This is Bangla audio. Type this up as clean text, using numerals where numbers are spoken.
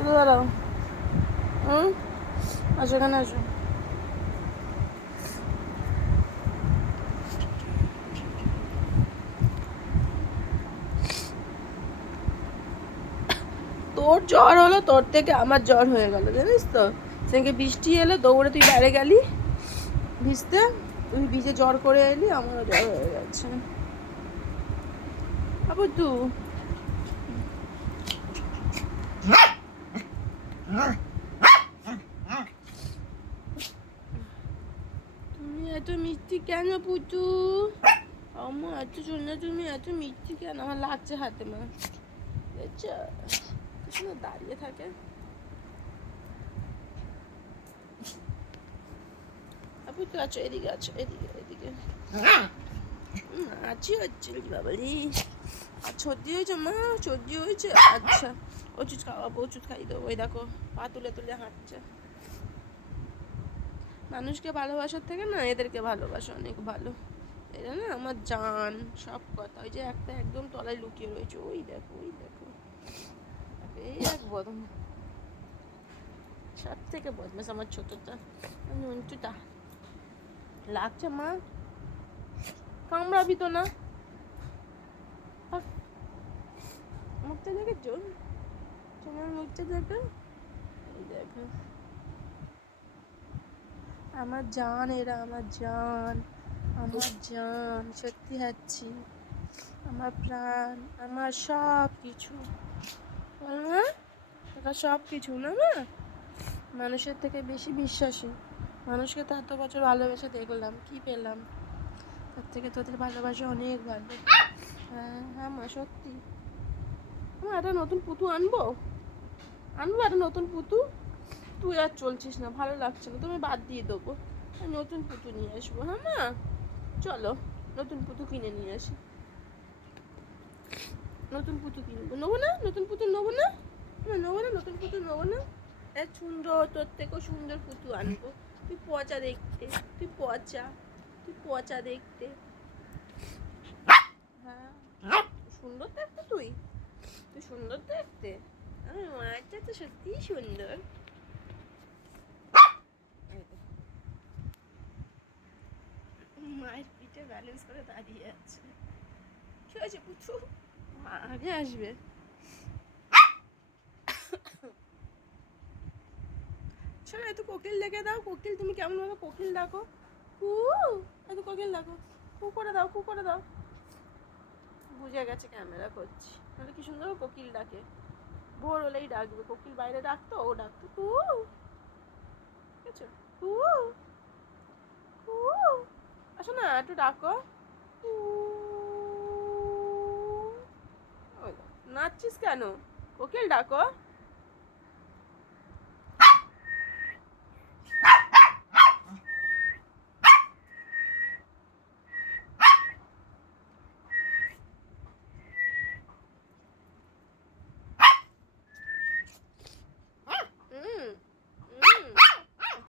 কোথায় দাঁড়াও? আসো, এখানে আসো। তোর জ্বর হলো, তোর থেকে আমার জ্বর হয়ে গেল, জানিস তো? সেদিনকে বৃষ্টি এলো, দৌড়ে তুই বাইরে গেলি ভিজতে, তুই ভিজে জ্বর করে এলি, আমারও জ্বর হয়ে গেছে। আবু তু তুমি এত মিষ্টি কেন পুচু? আমার এত সুন্দর, তুমি এত মিষ্টি কেন? আমার লাগছে হাতে, মা দেখছো সুন্দর দাঁড়িয়ে থাকে। আপু তো আছো, এদিকে আছো, এদিকে এদিকে আছি হচ্ছে বাবালি। আর সর্দি হয়েছে মা? সর্দি হয়েছে? আচ্ছা, ওষুধ খাওয়াবো, ওষুধ খাই দেবো। ওই দেখো পা তুলে তুলে হাঁটছে। মানুষকে ভালোবাসার থেকে না এদেরকে ভালোবাসা অনেক ভালো। এরা না আমার জান, সব কথা। ওই যে একটা একদম তলায় লুকিয়ে রয়েছে, ওই দেখো, ওই দেখো, এই এক বদম, সব থেকে বদমাস আমার ছোটটা নন্টুটা। লাগছে মা? কামড়াবি তো না? মুখটা দেখেছো? তোমার মুখটা দেখো, এই দেখো আমার জান, এরা আমার জান, আমার জান, সত্যি হাচ্ছি, আমার প্রাণ, আমার সব কিছু। বল মা, তোরা সব কিছু না মা? মানুষের থেকে বেশি বিশ্বাসী। মানুষকে তো এত বছর ভালোবেসে দেখলাম, কি পেলাম? তার থেকে তোদের ভালোবাসা অনেক ভালো। হ্যাঁ হ্যাঁ মা, সত্যি। আমার একটা নতুন পুতু আনবো, আনবো একটা নতুন পুতু। তুই আর চলছিস না, ভালো লাগছে না, তুমি বাদ দিয়ে দেবো। নতুন পুতু নিয়ে আসবো, হ্যাঁ মা? চলো নতুন পুতু কিনে নিয়ে আসি। নতুন পুতু কিনবো, নেবো না? নতুন পুতু নেবো না? নেবো না, নতুন পুতু নেবো না? এক সুন্দর, তোর থেকেও সুন্দর পুতু আনবো। তুই পচা দেখতে, তুই পচা, তুই পচা দেখতে। হ্যাঁ সুন্দর দেখতে, তুই তুই সুন্দর দেখতে। আমার মাটা তো সত্যিই সুন্দর। মায়ের পিঠে ব্যালেন্স করে দাঁড়িয়ে আছে। কি হয়েছে পুচু? আগে আসবে। শোনো, এত কোকিল ডেকে দাও। কোকিল, তুমি কেমন ভাবে কোকিল ডাকো? কু, এত কোকিল ডাকো, কু করে দাও, কু করে দাও। বুঝে গেছে ক্যামেরা করছি, তাহলে কি সুন্দর কোকিল ডাকে। ভোর হলেই ডাকবে কোকিল, বাইরে ডাকতো, ও ডাকতো কু, ঠিক আছে? কু, কু, আসো না একটু ডাকো। কু, নাচছিস কেন? কোকিল ডাকো।